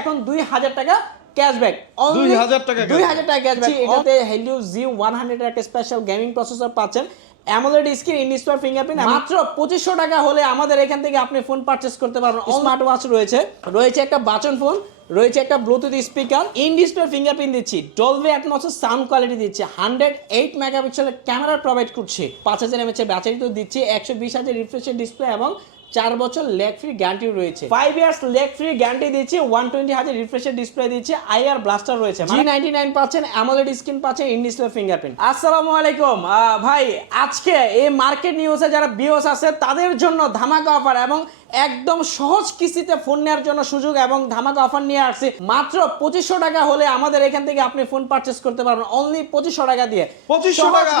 এখন দুই হাজার টাকা ক্যাশব্যাক 2000 টাকা দুই হাজার টাকা ক্যাশব্যাক এটাতে হেলিও জি ওয়ান হান্ড্রেড একটা স্পেশাল গেমিং প্রসেসর পাচ্ছেন। অ্যামোলেড স্ক্রিন ফিঙ্গারপ্রিন্ট মাত্র পঁচিশশো টাকা হলে আমাদের এখান থেকে আপনি ফোন পারচেস করতে পারবেন। স্মার্ট ওয়াচ রয়েছে রয়েছে একটা বাচন ফোন রয়েছে একটা Bluetooth speaker in display fingerprint দিচ্ছি ডলবি অ্যাটমসের সাউন্ড কোয়ালিটি দিচ্ছে। হান্ড্রেড এইট মেগাপিক্সেলের ক্যামেরা প্রোভাইড করছি। পাঁচ হাজার এমএচের ব্যাটারি তো দিচ্ছি। একশো বিশ হাজার রিফ্রেশের ডিসপ্লে এবং চার বছর লেগ ফ্রি গ্যারান্টি রয়েছে। Five years lag free guarantee দিচ্ছে ওয়ান টোয়েন্টি হাজার রিফ্রেশের ডিসপ্লে দিচ্ছে আইআর ব্লাস্টার রয়েছে। জি নাইনটি নাইন পাচ্ছেন অ্যামোলেড স্ক্রিন পাচ্ছেন ইন্ডিসপ্লে ফিঙ্গারপ্রিন্ট আসসালামু আলাইকুম। ভাই আজকে এই মার্কেট নিউজে যারা বিওস আছে তাদের জন্য ধামাকা অফার এবং একদম সহজ কিস্তিতে ফোন নেওয়ার জন্য সুযোগ এবং ধামাকা অফার নিয়ে আসছে। মাত্র পঁচিশশো টাকা হলে আমাদের এখান থেকে আপনি ফোন পারচেস করতে পারবেন। অনলি পঁচিশশো টাকা দিয়ে। পঁচিশশো টাকা?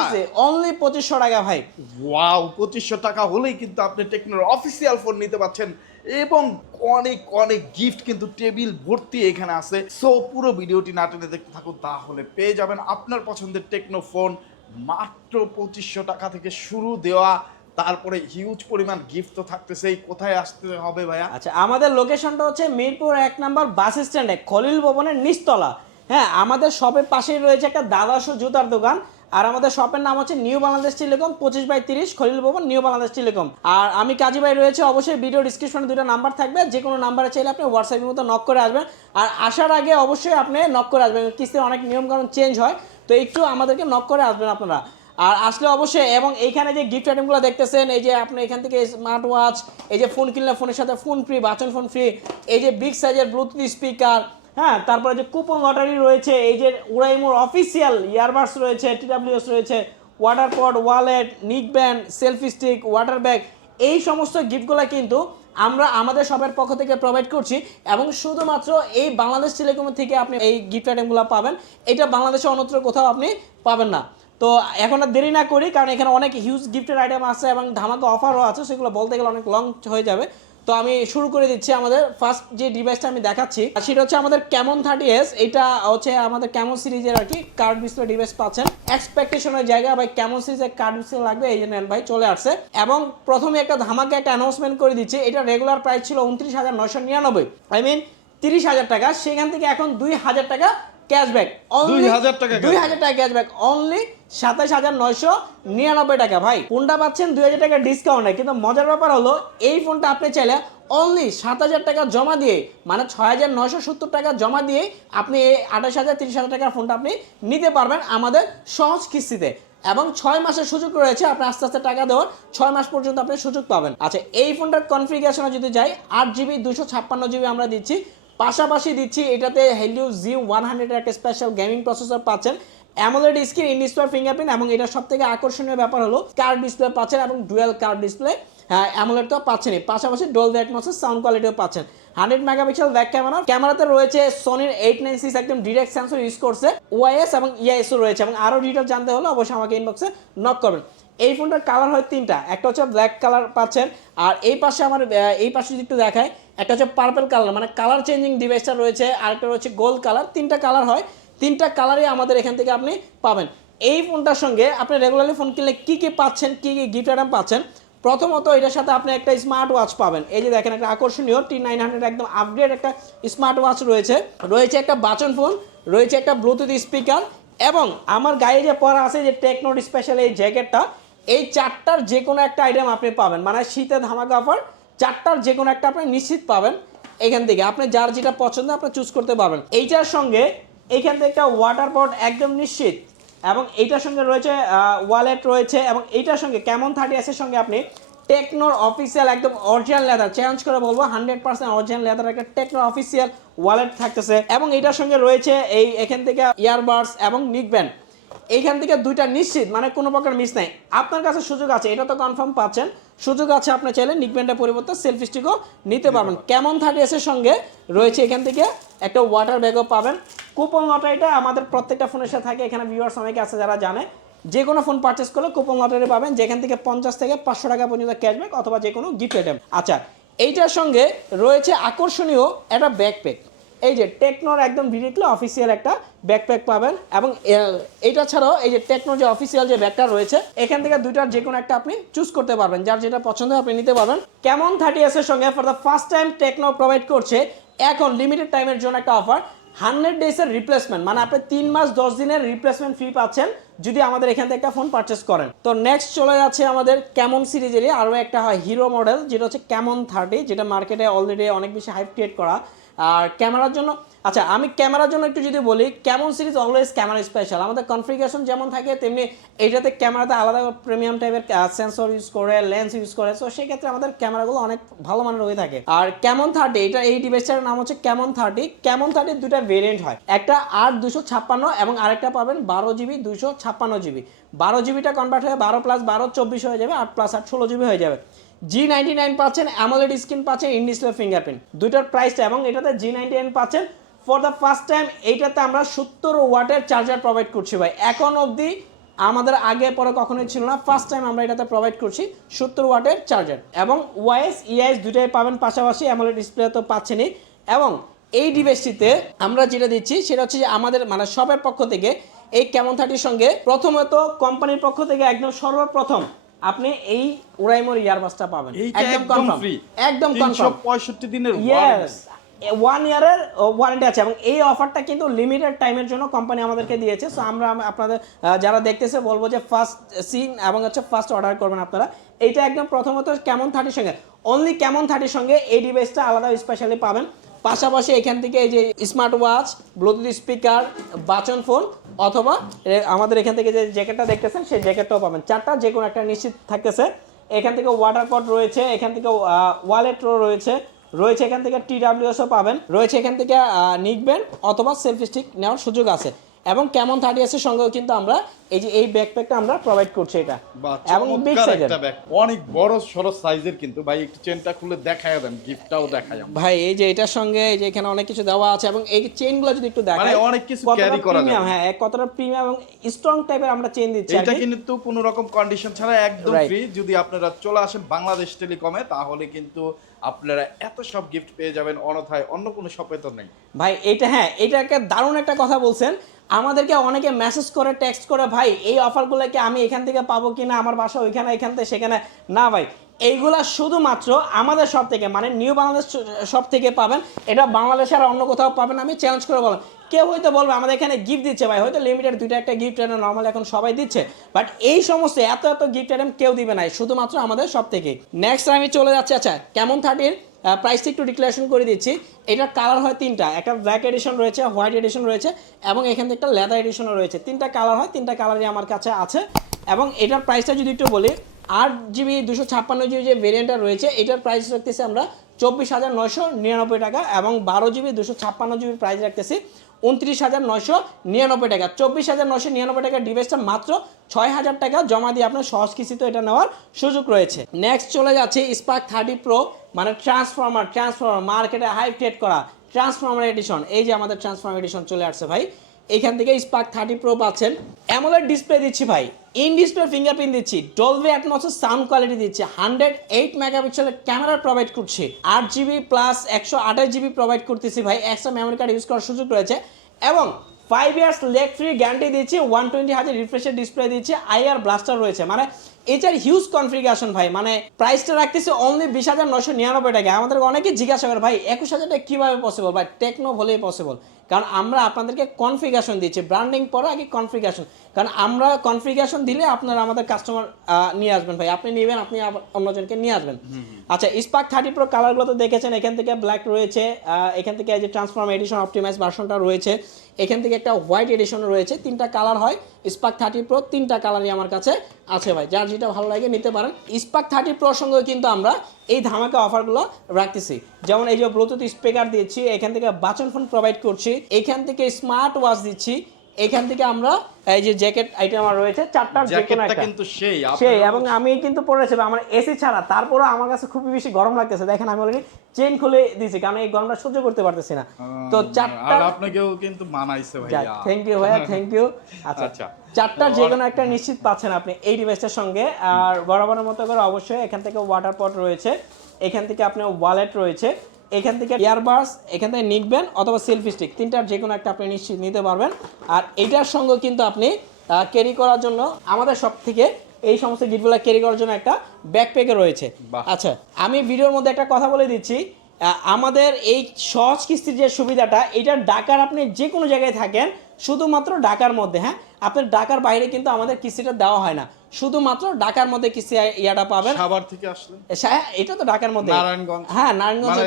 অনলি পঁচিশশো টাকা ভাই। ওয়াও পঁচিশশো টাকা হলেই কিন্তু আপনি টেকনোর অফিসিয়াল ফোন নিতে পাচ্ছেন এবং অনেক অনেক গিফট কিন্তু টেবিল ভর্তি এখানে আছে। সো পুরো ভিডিওটি না টেনে দেখতে থাকুন তাহলে পেয়ে যাবেন আপনার পছন্দের টেকনো ফোন মাত্র পঁচিশশো টাকা থেকে শুরু দেওয়া। তারপরে হিউজ পরিমাণ গিফট তো থাকতেছেই কোথায় আসতে হবে ভাইয়া? আচ্ছা আমাদের লোকেশনটা হচ্ছে মিরপুর এক নাম্বার বাস স্ট্যান্ডে খলিল ভবনের নিচতলা। হ্যাঁ আমাদের শপের পাশেই রয়েছে একটা দাদাসু জুতার দোকান, আর আমাদের শপের নাম হচ্ছে নিউ বাংলাদেশ টেলিকম পঁচিশ বাই তিরিশ, খলিল ভবন নিউ বাংলাদেশ টেলিকম আর আমি কাজী ভাই রয়েছে, অবশ্যই ভিডিও ডিসক্রিপশনে দুটো নাম্বার থাকবে যে কোনো নাম্বারে চাইলে আপনি হোয়াটসঅ্যাপের মতো নক করে আসবেন। আর আসার আগে অবশ্যই আপনি নক করে আসবেন, কিস্তির অনেক নিয়মকানুন চেঞ্জ হয়, তো একটু আমাদেরকে নক করে আসবেন আপনারা। আর আসলে অবশ্যই, এবং এইখানে যে গিফট আইটেমগুলো দেখতেছেন, এই যে আপনি এখান থেকে স্মার্ট ওয়াচ এই যে ফোন কিনলে ফোনের সাথে ফোন ফ্রি বাচন ফোন ফ্রি এই যে বিগ সাইজের ব্লুটুথ স্পিকার হ্যাঁ তারপরে যে কুপন লটারি রয়েছে, এই যে উড়াইমোর অফিসিয়াল ইয়ারবাডস রয়েছে টিডাব্লিউএস রয়েছে water pod wallet neck band selfie stick water bag এই সমস্ত গিফটগুলো কিন্তু আমরা আমাদের শপের পক্ষ থেকে প্রোভাইড করছি, এবং শুধুমাত্র এই বাংলাদেশ টেলিকমের থেকে আপনি এই গিফট আইটেমগুলো পাবেন। এটা বাংলাদেশে অন্যত্র কোথাও আপনি পাবেন না। তো এখন আর দেরি না করি কারণ এখানে অনেক হিউজ গিফটের আইটেম আছে এবং ধামাকা অফারও আছে সেগুলো বলতে গেলে অনেক লং হয়ে যাবে। তো আমি শুরু করে দিচ্ছি আমাদের ফার্স্ট যে ডিভাইসটা আমি দেখাচ্ছি আর সেটা হচ্ছে আমাদের ক্যামন থার্টি এস এটা হচ্ছে আমাদের ক্যামন সিরিজের আর কি কার্ড ডিসপ্লে ডিভাইস পাচ্ছেন। এক্সপেকটেশনের জায়গা ভাই ক্যামন সিরিজের কার্ড ডিসপ্লে লাগবে এই জন্য ভাই চলে আসছে। এবং প্রথমে একটা ধামাকা একটা অ্যানাউন্সমেন্ট করে দিচ্ছি এটা রেগুলার প্রাইস ছিল উনত্রিশ হাজার নয়শো নিরানব্বই। আই মিন তিরিশ হাজার টাকা সেখান থেকে এখন দুই হাজার টাকা ক্যাশব্যাক 2000 টাকা দুই হাজার টাকা ক্যাশব্যাক অনলি সাতাশ হাজার নয়শো নিরানব্বই টাকা। ভাই, ফোনটা পাচ্ছেন দুই হাজার টাকা ডিসকাউন্টে কিন্তু মজার ব্যাপার হলো, এই ফোনটা আপনি চাইলে অনলি সাত হাজার টাকা জমা দিয়ে মানে ছয় হাজার নয়শো সত্তর টাকা জমা দিয়ে আপনি এই আঠাশ হাজার, তিরিশ হাজার টাকার ফোনটা আপনি নিতে পারবেন আমাদের সহজ কিস্তিতে। এবং ছয় মাসের সুযোগ রয়েছে, আপনি আস্তে আস্তে টাকা দেওয়ার, ছয় মাস পর্যন্ত আপনি সুযোগ পাবেন। আচ্ছা এই ফোনটার কনফিগারেশনে যদি যাই, আট জিবি দুশো ছাপ্পান্ন জিবি আমরা দিচ্ছি। পাশাপাশি দিচ্ছি এটাতে হেলিও জি ওয়ান হান্ড্রেড একটা স্পেশাল গেমিং প্রসেসর পাচ্ছেন। AMOLED screen in display fingerprint এবং এটা সব থেকে আকর্ষণীয় ব্যাপার হলো কার্ড ডিসপ্লে পাচ্ছেন এবং ডুয়েল কার্ড ডিসপ্লে হ্যাঁ অ্যামোলেড তো পাচ্ছেনই। পাশাপাশি ডোল অ্যাটমসের সাউন্ড কোয়ালিটিও পাচ্ছেন। Hundred megapixel back camera. ক্যামেরাতে রয়েছে সোনির এইট নাইন সিক্স একদম ডিরেক্ট সেন্সর ইউজ করছে। ওয়াইএস এবং ইআইএসও রয়েছে এবং আরও ডিটেল জানতে হলে অবশ্যই আমাকে ইনবক্সে নক করবেন। এই ফোনটার কালার হয় তিনটা। একটা হচ্ছে ব্ল্যাক কালার পাচ্ছেন আর এই পাশে আমার এই পাশে যদি একটু দেখায় একটা হচ্ছে পার্পল কালার মানে কালার চেঞ্জিং ডিভাইসটা রয়েছে আর একটা রয়েছে গোল্ড কালার তিনটা কালার হয়। তিনটা কালারই আমাদের এখান থেকে আপনি পাবেন। এই ফোনটার সঙ্গে আপনি রেগুলারলি ফোন কিনলে কী কী পাচ্ছেন, কী কী গিফট আইটেম পাচ্ছেন, প্রথমত এটার সাথে আপনি একটা স্মার্ট ওয়াচ পাবেন। এই যে দেখেন, একটা আকর্ষণীয় টি নাইন হান্ড্রেড একদম আপগ্রেড একটা স্মার্ট ওয়াচ রয়েছে। রয়েছে একটা বাচন ফোন রয়েছে একটা ব্লুটুথ স্পিকার এবং আমার গায়ে যে পরা আছে যে টেকনোট স্পেশাল এই জ্যাকেটটা এই চারটার যে কোনো একটা আইটেম আপনি পাবেন। মানে শীতে ধামাকা অফার চারটার যে কোনো একটা আপনি নিশ্চিত পাবেন। এখান থেকে আপনি যার যেটা পছন্দ আপনি চুজ করতে পারবেন। এইটার সঙ্গে এইখান থেকে একটা ওয়াটার পট একদম নিশ্চিত। এবং এইটার সঙ্গে রয়েছে ওয়ালেট রয়েছে এবং এইটার সঙ্গে কেমন থার্টি এসের সঙ্গে আপনি টেকনোর অফিসিয়াল একদম অরিজিনাল লেদার চেঞ্জ করে বলব হান্ড্রেড পার্সেন্ট অরিজিনাল লেদার একটা টেকনোর অফিসিয়াল ওয়ালেট থাকতেছে। এবং এটার সঙ্গে রয়েছে এই এখান থেকে ইয়ারবাডস এবং নিক ব্যান্ড এইখান থেকে দুইটা নিশ্চিত মানে কোনো প্রকার মিস নাই। আপনার কাছে সুযোগ আছে এটা তো কনফার্ম পাচ্ছেন। সুযোগ আছে আপনি চাইলে নিকব্যান্ডের পরিবর্তে সেলফি স্টিকও নিতে পারবেন। কেমন থার্টি এসের সঙ্গে রয়েছে এখান থেকে একটা ওয়াটার ব্যাগও পাবেন। কুপন লটারিটা আমাদের প্রত্যেকটা ফোনের সাথে থাকে, এখানে ভিউয়ার্স অনেকে আছে যারা জানে। যে কোনো ফোন পারচেস করলে কুপন লটারি পাবেন, যেখান থেকে পঞ্চাশ থেকে পাঁচশো টাকা পর্যন্ত ক্যাশব্যাক অথবা যে কোনো গিফট আইটেম আচ্ছা এইটার সঙ্গে রয়েছে আকর্ষণীয় একটা ব্যাকপ্যাক এই যে টেকনোর একদম ডিরেক্টলি অফিসিয়াল একটা ব্যাকপ্যাক পাবেন এবং, এ- এইটা ছাড়াও এই যে টেকনোর যে অফিসিয়াল যে ব্যাগটা রয়েছে, এখান থেকে দুইটার যে কোনো একটা আপনি চুজ করতে পারবেন। যার যেটা পছন্দ আপনি নিতে পারবেন। কেমন থার্টি এসের সঙ্গে for the first time Tecno provide করছে, এখন লিমিটেড টাইমের জন্য একটা অফার হান্ড্রেড ডেজের রিপ্লেসমেন্ট মানে আপনি তিন মাস, দশ দিনের রিপ্লেসমেন্ট ফি পাচ্ছেন যদি আমাদের এখান থেকে একটা ফোন পারচেস করেন। তো নেক্সট চলে যাচ্ছে আমাদের ক্যামন সিরিজেরই আরও একটা হয় হিরো মডেল যেটা হচ্ছে ক্যামন থার্টি যেটা মার্কেটে অলরেডি অনেক বেশি হাইপ ক্রিয়েট করা। আর ক্যামেরার জন্য আচ্ছা আমি ক্যামেরার জন্য একটু যদি বলি, কেমন সিরিজ অলওয়েজ ক্যামেরা স্পেশাল আমাদের কনফিগারেশন যেমন থাকে, তেমনি এইটাতে ক্যামেরাতে আলাদা প্রিমিয়াম টাইপের সেন্সর ইউজ করে লেন্স ইউজ করে তো সেক্ষেত্রে আমাদের ক্যামেরাগুলো অনেক ভালো মানের হয়ে থাকে। আর কেমন থার্টি এটা এই ডিভাইসটার নাম হচ্ছে কেমন থার্টি কেমন থার্টির দুটা ভেরিয়েন্ট হয়। একটা আট দুশো ছাপ্পান্ন এবং আরেকটা পাবেন বারো জিবি দুশো ছাপ্পান্ন জিবি। বারো জিবিটা কনভার্ট হয়ে বারো প্লাস বারো চব্বিশ হয়ে যাবে আট প্লাস আট ষোলো জিবি হয়ে যাবে। জি নাইনটি নাইন পাচ্ছেন অ্যামোলেড স্ক্রিন পাচ্ছেন ইন ডিসপ্লে ফিঙ্গারপ্রিন্ট দুইটার প্রাইসটা এবং এটাতে জি নাইনটি নাইন পাচ্ছেন। ফর দ্য ফার্স্ট টাইম এইটাতে আমরা সত্তর ওয়াটের চার্জার প্রোভাইড করছি ভাই। এখন অবধি আমাদের আগে পরে কখনোই ছিল না। ফার্স্ট টাইম আমরা এটাতে প্রোভাইড করছি সত্তর ওয়াটের চার্জার এবং ওয়াইএস ইআইএস দুটাই পাবেন, পাশাপাশি অ্যামোলেড ডিসপ্লে তো পাচ্ছেনই। এবং এই ডিভাইসটিতে আমরা যেটা দিচ্ছি, সেটা হচ্ছে যে আমাদের মানে সবের পক্ষ থেকে এই কেমন থার্টির সঙ্গে প্রথমত কোম্পানির পক্ষ থেকে একদম সর্বপ্রথম আপনি এই উড়াইমোর ইয়ারবাসটা পাবেন। একদম। ফ্রি একদম কনফার্ম পঁয়ষট্টি দিনের ইয়েস ওয়ান ইয়ারের ওয়ারেন্টি আছে। এবং এই অফারটা কিন্তু লিমিটেড টাইমের জন্য কোম্পানি আমাদেরকে দিয়েছে। সো আমরা আপনাদের যারা দেখতেছে বলব যে ফার্স্ট সিন এবং হচ্ছে ফার্স্ট অর্ডার করবেন আপনারা। এইটা একদম প্রথমত কেমন থার্টির সঙ্গে অনলি কেমন থার্টির সঙ্গে এই ডিভাইসটা আলাদা স্পেশালি পাবেন। পাশাপাশি এখান থেকে এই যে স্মার্ট ওয়াচ ব্লুটুথ স্পিকার বাচন ফোন অথবা আমাদের এখান থেকে যে জ্যাকেটটা দেখতেছেন, সেই জ্যাকেটটাও পাবেন। চারটা যে কোনো একটা নিশ্চিত থাকতেছে। এখান থেকে ওয়াটার পট রয়েছে, এখান থেকে ওয়ালেটও রয়েছে। রয়েছে এখান থেকে টি ডাব্লিউএসও পাবেন। রয়েছে এখান থেকে নিকবেন অথবা সেলফি স্টিক নেওয়ার সুযোগ আছে। এবং কেমন থার্টি এর সঙ্গেও কিন্তু আমরা এই যে এই ব্যাকপ্যাকটা আমরা প্রোভাইড করছি এটা। এবং বিগ সাইজের একটা অনেক বড় সড়ো সাইজের কিন্তু। ভাই একটু চেনটা খুলে দেখায় দেন গিফটটাও আমরা ভাই এই যে এটার সঙ্গে এই যে এখানে অনেক কিছু দেওয়া আছে এবং এই চেইনগুলো যদি একটু দেখাই মানে অনেক কিছু carry করা যাবে। হ্যাঁ কতটা প্রিমিয়াম এবং স্ট্রং টাইপের আমরা চেইন দিচ্ছি এটা কিন্তু কোনো রকম কন্ডিশন ছাড়া একদম ফ্রি যদি আপনারা চলে আসেন বাংলাদেশ টেলিকমে তাহলে কিন্তু আপনারা এত সব গিফট পেয়ে যাবেন। অনথায় অন্য কোনো শপে তো নেই। ভাই এটা হ্যাঁ এটাকে দারুণ একটা কথা বলছেন। আমাদেরকে অনেকে মেসেজ করে টেক্সট করে, ভাই, এই অফারগুলো কি আমি এখান থেকে পাবো কি না আমার বাসা ওইখানে, এখান থেকে সেখানে? না ভাই, এইগুলা শুধুমাত্র আমাদের সব থেকে মানে নিউ বাংলাদেশ সব থেকে পাবেন। এটা বাংলাদেশে আর অন্য কোথাও পাবেন আমি চ্যালেঞ্জ করে বললাম, কেউ হয়তো বলবে, আমাদের এখানে গিফট দিচ্ছে ভাই। হয়তো লিমিটেড দুইটা একটা গিফট আইটেম নর্মাল এখন সবাই দিচ্ছে। বাট এই সমস্ত এত এত গিফট আইটেম কেউ দিবে না শুধুমাত্র আমাদের সব থেকে। নেক্সট আমি চলে যাচ্ছি। আচ্ছা কেমন থার্টির প্রাইসটা একটু ডিক্লারেশন করে দিচ্ছি। এটার কালার হয় তিনটা। একটা ব্ল্যাক এডিশন রয়েছে হোয়াইট এডিশন রয়েছে এবং এখান থেকে একটা লেদার এডিশনও রয়েছে। তিনটা কালার হয়, তিনটা কালারই আমার কাছে আছে এবং এটার প্রাইসটা যদি একটু বলি, আট জিবি দুশো ছাপ্পান্ন জিবি যে ভেরিয়েন্টটা রয়েছে, এটার প্রাইস রাখতেছি আমরা চব্বিশ হাজার নয়শো নিরানব্বই টাকা এবং বারো জিবি দুশো ছাপ্পান্ন জিবি প্রাইস রাখতেছি। উনত্রিশ হাজার নয়শো নিরানব্বই টাকা। চব্বিশ হাজার নয়শো নিরানব্বই টাকা ডিভাইসটা মাত্র ছয় হাজার টাকা, জমা দিয়ে আপনার সহজ কিস্তিতে এটা নেওয়ার সুযোগ রয়েছে। নেক্সট চলে যাচ্ছে স্পার্ক থার্টি প্রো মানে ট্রান্সফর্মার ট্রান্সফর্মার মার্কেটে হাই ট্রেড করা ট্রান্সফর্মার এডিশন এই যে আমাদের ট্রান্সফর্মার এডিশন চলে আসছে ভাই। এখান থেকে স্পার্ক থার্টি প্রো পাচ্ছেন। অ্যামোলেড ডিসপ্লে দিচ্ছি ভাই। ইন ডিসপ্লে ফিঙ্গারপ্রিন্ট দিচ্ছি। ডলবি অ্যাটমসের সাউন্ড কোয়ালিটি দিচ্ছি। হান্ড্রেড এইট মেগা মেগাপিক্সেলের ক্যামেরা প্রোভাইড করছি। আট জিবি প্লাস একশো আঠাশ জিবি প্রোভাইড করতেছি ভাই। এক্সট্রা মেমোরি কার্ড ইউজ করার সুযোগ রয়েছে। এবং five years lag free guarantee দিচ্ছি। ওয়ান টোয়েন্টি হাজার রিফ্রেশের ডিসপ্লে দিচ্ছি। আইআর ব্লাস্টার রয়েছে। মানে এটার হিউজ কনফিগারেশন ভাই। মানে প্রাইসটা রাখতেছি অনলি বিশ হাজার নশো নিরানব্বই টাকা আমাদের অনেকে জিজ্ঞাসা করে, ভাই, একুশ হাজার কীভাবে পসিবল ভাই টেকনো হলেই পসিবল কারণ আমরা আপনাদেরকে কনফিগারেশন দিচ্ছি ব্র্যান্ডিং পরে আগে কনফিগারেশন কারণ আমরা কনফিগারেশন দিলে আপনারা আমাদের কাস্টমার নিয়ে আসবেন ভাই। আপনি নেবেন আপনি অন্যজনকে নিয়ে আসবেন। আচ্ছা স্পার্ক থার্টি প্রো কালারগুলো তো দেখেছেন এখান থেকে ব্ল্যাক রয়েছে এখান থেকে এই যে ট্রান্সফর্ম এডিশন অপটিমাইজ ভার্সনটা রয়েছে এখান থেকে একটা হোয়াইট এডিশন রয়েছে তিনটা কালার হয়। স্পার্ক থার্টি প্রো তিনটা কালারই আমার কাছে আছে ভাই। যার যেটা ভালো লাগে নিতে পারেন। স্পার্ক থার্টি প্রোর সঙ্গে কিন্তু আমরা এই ধামাকা অফারগুলো রাখতেছি। যেমন এই যে ব্লুটুথ স্পিকার দিচ্ছি এখান থেকে বাচন ফোন প্রোভাইড করছি। এখান থেকে স্মার্ট ওয়াচ দিচ্ছি। এখান থেকে আমরা এই যে জ্যাকেট আইটেম আমার রয়েছে চারটার জ্যাকেটটা একটা। কিন্তু সেই সেই এবং আমি কিন্তু পড়েছি আমার এসি ছাড়া। তারপরে আমার কাছে খুবই বেশি গরম লাগতেছে। দেখেন আমি অলরেডি চেন খুলে দিয়েছি কারণ এই গরমটা সহ্য করতে পারতেছি না। তো চারটা আর আপনাকেও কিন্তু মানাইছে ভাইয়া। থ্যাংক ইউ ভাইয়া থ্যাংক ইউ আচ্ছা আচ্ছা। চারটা যে কোনো একটা নিশ্চিত পাচ্ছেন আপনি এই ডিভাইসটার সঙ্গে। আর বরাবরের মতো করে অবশ্যই এখান থেকে ওয়াটার পট রয়েছে। এখান থেকে আপনার ওয়ালেট রয়েছে। এখান থেকে ইয়ারবাস এখান থেকে নিকবেন অথবা সেলফি স্টিক তিনটার যে কোনো একটা আপনি নিশ্চিত নিতে পারবেন। আর এটার সঙ্গে কিন্তু আপনি ক্যারি করার জন্য আমাদের সব থেকে এই সমস্ত গিফটগুলো ক্যারি করার জন্য একটা ব্যাকপ্যাকে রয়েছে। আচ্ছা আমি ভিডিওর মধ্যে একটা কথা বলে দিচ্ছি। আমাদের এই সহজ কিস্তির যে সুবিধাটা এটা ঢাকার আপনি যে কোনো জায়গায় থাকেন শুধুমাত্র ঢাকার মধ্যে হ্যাঁ? আপনার ঢাকার বাইরে কিন্তু আমাদের কিস্তিটা দেওয়া হয় না। শুধুমাত্র ঢাকার মধ্যে কিছু ইয়াটা পাবেন? সাভার থেকে আসলে এটা তো ঢাকার মধ্যে। নারায়ণগঞ্জ। হ্যাঁ নারায়ণগঞ্জ মানে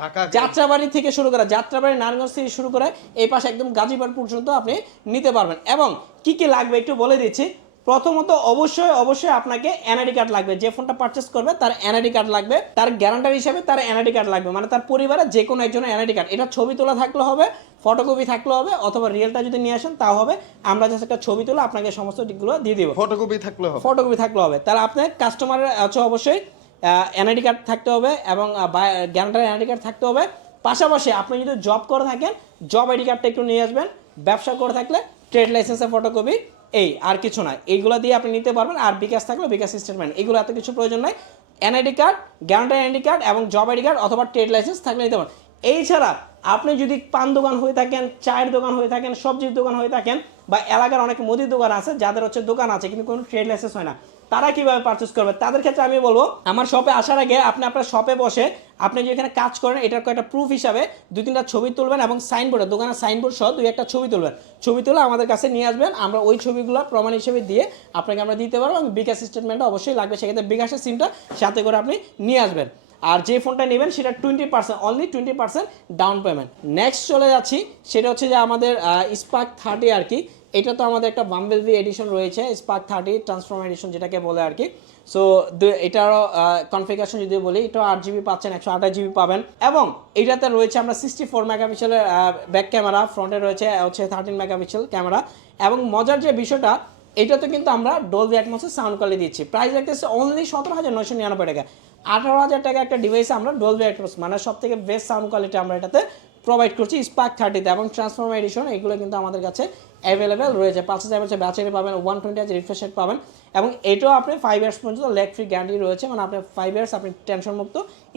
ঢাকা যাত্রাবাড়ি থেকে শুরু করে যাত্রাবাড়ি নারায়ণগঞ্জ থেকে শুরু করে এই পাশে একদম গাজীপুর পর্যন্ত আপনি নিতে পারবেন। এবং কি কি লাগবে একটু বলে দিচ্ছি। প্রথমত অবশ্যই অবশ্যই আপনাকে এনআইডি কার্ড লাগবে। যে ফোনটা পারচেস করবে তার এনআইডি কার্ড লাগবে। তার গ্যারান্টার হিসাবে তার এনআইডি কার্ড লাগবে। মানে তার পরিবারের যে কোনো একজনের এনআইডি কার্ড এটা ছবি তোলা থাকলে হবে ফটোকপি থাকলে হবে অথবা রিয়েলটা যদি নিয়ে আসেন তাও হবে। আমরা জাস্ট একটা ছবি তুলে আপনাকে সমস্ত দিকগুলো দিয়ে দিব। ফটোকপি থাকলে হবে। ফটোকপি থাকলে হবে। তাহলে আপনার কাস্টমারের হচ্ছে অবশ্যই এনআইডি কার্ড থাকতে হবে এবং গ্যারান্টার এনআইডি কার্ড থাকতে হবে। পাশাপাশি আপনি যদি জব করে থাকেন জব আইডি কার্ডটা একটু নিয়ে আসবেন। ব্যবসা করে থাকলে ট্রেড লাইসেন্সের ফটোকপি এই, আর কিছু না। এইগুলো দিয়ে আপনি নিতে পারবেন, আর বিকাশ থাকলে বিকাশ স্টেটমেন্ট এগুলো এত কিছু প্রয়োজন নাই। NID card guarantor NID card এবং জব আইডি কার্ড অথবা ট্রেড লাইসেন্স থাকলে নিতে পারেন এই ছাড়া আপনি যদি পান দোকান হয়ে থাকেন, চায়ের দোকান হয়ে থাকেন, সবজির দোকান হয়ে থাকেন বা এলাকার অনেক মুদির দোকান আছে, যাদের হচ্ছে দোকান আছে, কিন্তু কোনো ট্রেড লাইসেন্স হয় না। তারা কীভাবে পারচেস করবে? তাদের ক্ষেত্রে আমি বলব, আমার শপে আসার আগে আপনি আপনার শপে বসে আপনি যেখানে কাজ করেন, এটার কয়েকটা প্রুফ হিসাবে দুই তিনটা ছবি তুলবেন এবং সাইনবোর্ডে দোকানের সাইনবোর্ড সহ দুই একটা ছবি তুলবেন। ছবি তুলে আমাদের কাছে নিয়ে আসবেন, আমরা ওই ছবিগুলো প্রমাণ হিসেবে দিয়ে আপনাকে আমরা দিতে পারব এবং বিকাশ স্টেটমেন্টটা অবশ্যই লাগবে। সেক্ষেত্রে বিকাশের সিমটা সাথে করে আপনি নিয়ে আসবেন। আর যে ফোনটা নেবেন, সেটা twenty percent only twenty percent down payment next চলে যাচ্ছি, সেটা হচ্ছে যে আমাদের স্পার্ক থার্টি আর কি। এটা তো আমাদের একটা বাম্বেলভি এডিশন রয়েছে স্পার্ক থার্টি ট্রান্সফর্ম এডিশন যেটাকে বলে আর কি। সো এটারও কনফিগারেশন যদি বলি, এটাও আট জিবি পাচ্ছেন, একশো আঠাশ জিবি পাবেন। এবং এটাতে রয়েছে আমরা সিক্সটি ফোর মেগাপিক্সেলের ব্যাক ক্যামেরা ফ্রন্টে রয়েছে হচ্ছে থার্টিন মেগাপিক্সেল ক্যামেরা এবং মজার যে বিষয়টা, এটাতে কিন্তু আমরা ডোলবি অ্যাটমসের সাউন্ড কোয়ালিটি দিচ্ছি। প্রাইস রাখতেছে অনলি সতেরো হাজার নয়শো নিরানব্বই টাকা। আঠারো হাজার টাকা একটা ডিভাইসে আমরা ডোলবি অ্যাটমস মানে সব থেকে বেস্ট সাউন্ড কোয়ালিটি আমরা এটাতে প্রোভাইড করছি স্পার্ক থার্টিতে এবং ট্রান্সফর্ম এডিশন এগুলো কিন্তু আমাদের কাছে অ্যাভেলেবেল রয়েছে। পাঁচ হাজার হচ্ছে ব্যাটারি পাবেন ওয়ান টোয়েন্টি হাজার রিফ্রেশ রেট পাবেন এবং এটাও আপনি ফাইভ ইয়ার্স পর্যন্ত লেগ ফ্রি গ্যারান্টি রয়েছে। মানে আপনি ফাইভ ইয়ার্স আপনি টেনশন মুক্ত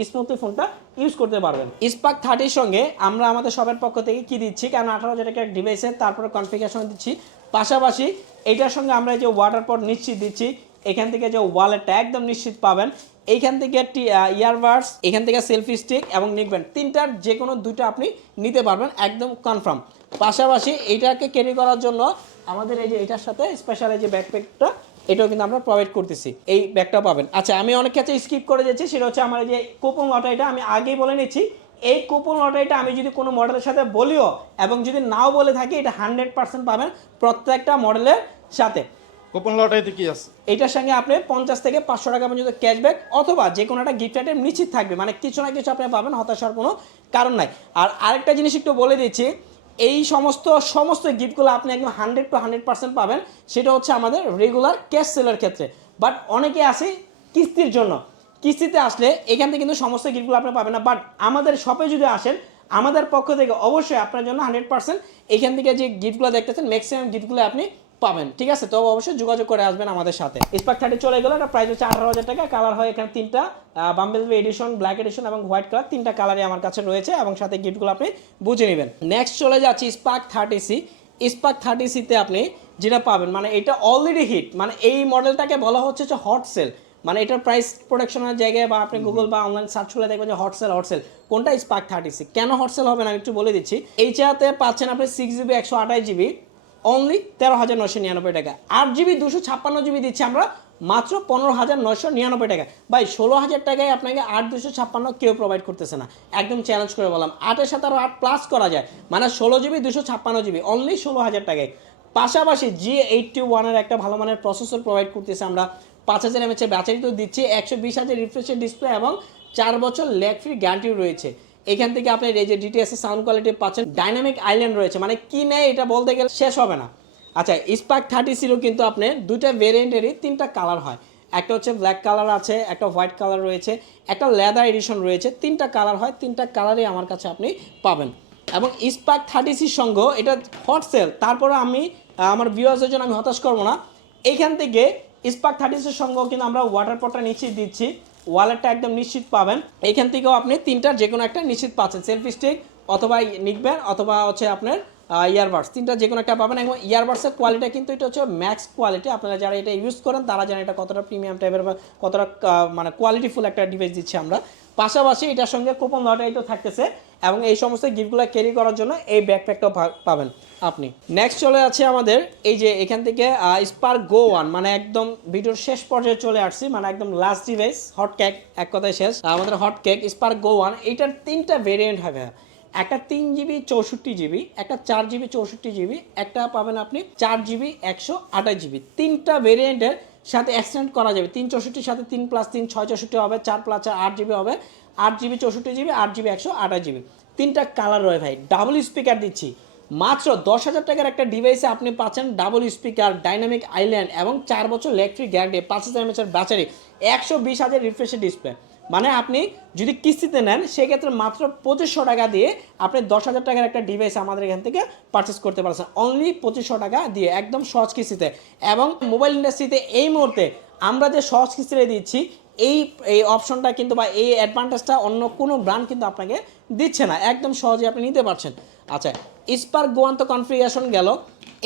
স্মুথলি ফোনটা ইউজ করতে পারবেন। স্পার্ক থার্টির সঙ্গে আমরা আমাদের সবের পক্ষ থেকে কি দিচ্ছি? কারণ আঠারো হাজার টাকা ডিভাইসের তারপরে কনফিগারেশন দিচ্ছি। পাশাপাশি এটার সঙ্গে আমরা যে ওয়াটার পট নিশ্চিত দিচ্ছি এখান থেকে যে ওয়ালেটটা একদম নিশ্চিত পাবেন। এইখান থেকে ইয়ারবাডস এখান থেকে সেলফি স্টিক এবং নিকবেন তিনটার যে কোনো দুটো আপনি নিতে পারবেন, একদম কনফার্ম পাশাপাশি এইটাকে ক্যারি করার জন্য আমাদের এই যে এটার সাথে স্পেশাল এই যে ব্যাকপ্যাকটা এটাও কিন্তু আমরা প্রোভাইড করতেছি। এই ব্যাগটা পাবেন। আচ্ছা আমি অনেক ক্ষেত্রে স্কিপ করে যাচ্ছি, সেটা হচ্ছে আমার এই যে কুপন লটারিটা আমি আগেই বলে নিচ্ছি। এই কুপন লটারিটা আমি যদি কোনো মডেলের সাথে বলিও এবং যদি নাও বলে থাকি, এটা হান্ড্রেড পার্সেন্ট পাবেন প্রত্যেকটা মডেলের সাথে। গোপন লটারিতে কি আছে? এটার সঙ্গে আপনি পঞ্চাশ থেকে পাঁচশো টাকা পর্যন্ত ক্যাশব্যাক অথবা যে কোনো একটা গিফট আইটেম নিশ্চিত থাকবে। মানে কিছু না কিছু আপনি পাবেন হতাশার কোনো কারণ নাই। আর আরেকটা জিনিস একটু বলে দিচ্ছি, এই সমস্ত সমস্ত গিফটগুলো আপনি একদম হান্ড্রেড টু হান্ড্রেড পার্সেন্ট পাবেন। সেটা হচ্ছে আমাদের রেগুলার ক্যাশ সেলের ক্ষেত্রে। বাট অনেকে আছে কিস্তির জন্য। কিস্তিতে আসলে এখান থেকে কিন্তু সমস্ত গিফটগুলো আপনি পাবেন না। বাট আমাদের শপে যদি আসেন, আমাদের পক্ষ থেকে অবশ্যই আপনার জন্য হান্ড্রেড পার্সেন্ট এখান থেকে যে গিফটগুলো দেখতেছেন ম্যাক্সিমাম গিফটগুলো আপনি পাবেন ঠিক আছে? তবে অবশ্যই যোগাযোগ করে আসবেন আমাদের সাথে। স্পার্ক থার্টি চলে গেল এটা প্রাইস হচ্ছে আঠারো হাজার টাকা। কালার হয় এখানে তিনটা বাম্বেল এডিশন ব্ল্যাক এডিশন এবং হোয়াইট কালার তিনটা কালারই আমার কাছে রয়েছে এবং সাথে গিফটগুলো আপনি বুঝে নেবেন। নেক্সট চলে যাচ্ছি Spark thirty C Spark thirty সিতে আপনি যেটা পাবেন মানে এটা অলরেডি হিট মানে এই মডেলটাকে বলা হচ্ছে যে হট সেল মানে এটার প্রাইস প্রোডাকশনের জায়গায় বা আপনি গুগল বা অনলাইন সার্চ করে দেখবেন যে হট সেল হট সেল কোনটা স্পার্ক থার্টি সি কেন হট সেল হবে না? আমি একটু বলে দিচ্ছি। এই চেয়ারতে পাচ্ছেন আপনি সিক্স জিবি একশো আঠাশ জিবি অনলি তেরো হাজার নশো নিরানব্বই টাকা। আট জিবি দুশো ছাপ্পান্ন জিবি দিচ্ছি আমরা, মাত্র পনেরো হাজার নশো নিরানব্বই টাকা। ভাই, ষোলো হাজার টাকায় আপনাকে আট দুশো ছাপ্পান্ন কেউ প্রোভাইড করতেছে না। একদম চ্যালেঞ্জ করে বললাম। আটের সাথে আরও আট প্লাস করা যায়। মানে ষোলো জিবি, দুশো ছাপ্পান্ন জিবি অনলি ষোলো হাজার টাকায়। পাশাপাশি জি এইটটি ওয়ানের একটা ভালো মানের প্রসেসর প্রোভাইড করতেছে আমরা। পাঁচ হাজার এমএচের ব্যাটারি তো দিচ্ছি, একশো বিশ হাজার রিফ্রেশের ডিসপ্লে এবং চার বছর লেগ ফ্রি গ্যারান্টিও রয়েছে। এখান থেকে আপনি এই যে ডিটিএস সাউন্ড কোয়ালিটি পাচ্ছেন ডাইনামিক আইল্যান্ড রয়েছে। মানে কি নেই এটা বলতে গেলে শেষ হবে না। আচ্ছা স্পার্ক থার্টি জিরো কিন্তু আপনি দুইটা ভেরিয়েন্টেরই তিনটা কালার হয়। একটা হচ্ছে ব্ল্যাক কালার আছে, একটা হোয়াইট কালার রয়েছে, একটা লেদার এডিশন রয়েছে। তিনটা কালার হয়, তিনটা কালারই আমার কাছে আপনি পাবেন। এবং স্পার্ক থার্টি সির সঙ্গে, এটা হট সেল তারপরে আমি আমার ভিউয়ার্সের জন্য আমি হতাশ করব না। এখান থেকে স্পার্ক থার্টি সির সঙ্গেও কিন্তু আমরা ওয়াটার পটটা নিচে দিচ্ছি। ওয়ালেটটা একদম নিশ্চিত পাবেন। এখান থেকেও আপনি তিনটার যে কোনো একটা নিশ্চিত পাচ্ছেন। সেলফি স্টিক অথবা নিকবেন অথবা হচ্ছে আপনার ইয়ারবাডস তিনটা যে কোনো একটা পাবেন এবং ইয়ারবাডসের কোয়ালিটি কিন্তু এটা হচ্ছে ম্যাক্স কোয়ালিটি আপনারা যারা এটা ইউজ করেন, তারা জানেন এটা কতটা প্রিমিয়াম টাইপের বা কতটা মানে কোয়ালিটিফুল একটা ডিভাইস দিচ্ছে আমরা। পাশাপাশি এটার সঙ্গে কুপন লটারি তো থাকতেছে এবং এই সমস্ত গিফটগুলো ক্যারি করার জন্য এই ব্যাকপ্যাকটাও পাবেন আপনি। নেক্সট চলে আছে আমাদের এই যে এখান থেকে স্পার্ক গো ওয়ান মানে একদম ভিডিওর শেষ পর্যায়ে চলে আসছি মানে একদম লাস্ট ডিভাইস হট কেক এক কথায় শেষ। আমাদের hot cake spark go one এইটার তিনটা ভেরিয়েন্ট হবে একটা তিন জিবি চৌষট্টি জিবি একটা চার জিবি চৌষট্টি জিবি একটা পাবেন আপনি চার জিবি একশো আঠাশ জিবি তিনটা ভেরিয়েন্টের সাথে এক্সটেন্ড করা যাবে। তিন চৌষট্টির সাথে তিন প্লাস তিন ছয় চৌষট্টি হবে, চার প্লাস চার আট জিবি হবে, আট জিবি চৌষট্টি জিবি আট জিবি একশো আঠাশ জিবি তিনটা কালার রয়ে ভাই ডাবল স্পিকার দিচ্ছি। মাত্র দশ হাজার টাকার একটা ডিভাইসে আপনি পাচ্ছেন ডাবল স্পিকার ডাইনামিক আইল্যান্ড এবং চার বছর ইলেকট্রিক গ্যারান্টি পাঁচ হাজার এমএচের ব্যাটারি একশো বিশ হাজার রিফ্রেশের ডিসপ্লে মানে আপনি যদি কিস্তিতে নেন, সেক্ষেত্রে মাত্র পঁচিশশো টাকা দিয়ে আপনি দশ হাজার টাকার একটা ডিভাইস আমাদের এখান থেকে পারচেস করতে পারছেন। অনলি পঁচিশশো টাকা দিয়ে, একদম সহজ কিস্তিতে। এবং মোবাইল ইন্ডাস্ট্রিতে এই মুহূর্তে আমরা যে সহজ কিস্তিতে দিচ্ছি, এই এই অপশনটা কিন্তু বা এই অ্যাডভান্টেজটা অন্য কোনো ব্র্যান্ড কিন্তু আপনাকে দিচ্ছে না। একদম সহজে আপনি নিতে পারছেন। আচ্ছা স্পার্ক গোয়ান্ত কনফিগারেশন গেল।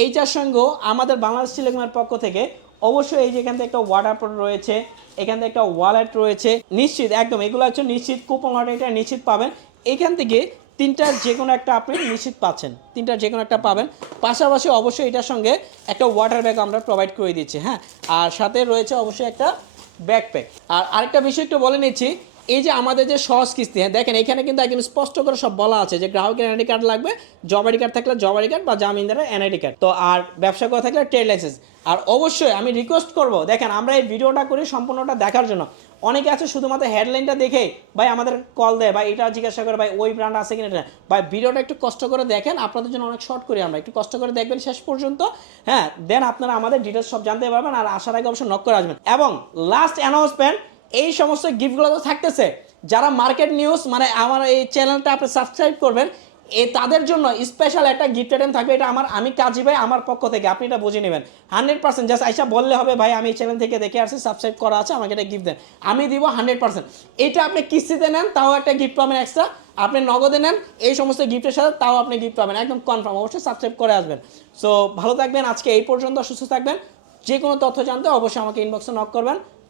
এইটার সঙ্গেও আমাদের বাংলাদেশ টেলিকমের পক্ষ থেকে অবশ্যই এই যে এখান থেকে একটা ওয়াটার রয়েছে, এখান থেকে একটা ওয়ালেট রয়েছে, নিশ্চিত, একদম, এগুলো হচ্ছে নিশ্চিত কুপন এটা নিশ্চিত পাবেন। এখান থেকে তিনটার যে কোনো একটা আপনি নিশ্চিত পাচ্ছেন তিনটার যে কোনো একটা পাবেন। পাশাপাশি অবশ্যই এটার সঙ্গে একটা ওয়াটার ব্যাগ আমরা প্রোভাইড করে দিচ্ছি হ্যাঁ? আর সাথে রয়েছে অবশ্যই একটা ব্যাকপ্যাক আর আরেকটা বিষয় একটু বলে নিচ্ছি এই যে আমাদের যে সহজ কিস্তি হ্যাঁ দেখেন এখানে কিন্তু একদম স্পষ্ট করে সব বলা আছে যে গ্রাহকের এনআইডি কার্ড লাগবে, জব আইডি কার্ড থাকলে জব আইডি কার্ড বা জামিনদারের এনআইডি কার্ড। তো আর ব্যবসা করা থাকলে ট্রেড লাইসেন্স। আর অবশ্যই আমি রিকোয়েস্ট করব, দেখেন আমরা এই ভিডিওটা করি সম্পূর্ণটা দেখার জন্য। অনেকে আছে শুধুমাত্র হেডলাইনটা দেখে ভাই আমাদের কল দেয়, ভাই এটা জিজ্ঞাসা করে ভাই ওই ব্র্যান্ড আছে কিনা এটা। ভাই ভিডিওটা একটু কষ্ট করে দেখেন, আপনাদের জন্য অনেক শর্ট করি আমরা। একটু কষ্ট করে দেখবেন শেষ পর্যন্ত হ্যাঁ দেন আপনারা আমাদের ডিটেলস সব জানতে পারবেন আর আসার আগে অবশ্যই নক করে আসবেন। এবং লাস্ট অ্যানাউন্সমেন্ট এই সমস্ত গিফটগুলো তো থাকতেছে। যারা মার্কেট নিউজ মানে আমার এই চ্যানেলটা আপনি সাবস্ক্রাইব করবেন, এ তাদের জন্য স্পেশাল একটা গিফট আইটেম থাকবে। এটা আমার, আমি কাজী ভাই আমার পক্ষ থেকে, আপনি এটা বুঝে নেবেন। হান্ড্রেড পার্সেন্ট জাস্ট আইসা বললে হবে, ভাই, আমি এই চ্যানেল থেকে দেখে আসছি সাবস্ক্রাইব করা আছে, আমাকে এটা গিফট দেন। আমি দিব হান্ড্রেড পার্সেন্ট এটা আপনি কিস্তিতে নেন, তাও একটা গিফট পাবেন এক্সট্রা আপনি নগদে নেন, এই সমস্ত গিফটের সাথে তাও আপনি গিফট পাবেন। একদম কনফার্ম অবশ্যই সাবস্ক্রাইব করে আসবেন। সো ভালো থাকবেন, আজকে এই পর্যন্ত সুস্থ থাকবেন। যে কোনো তথ্য জানতে অবশ্যই আমাকে ইনবক্সে নক করবেন।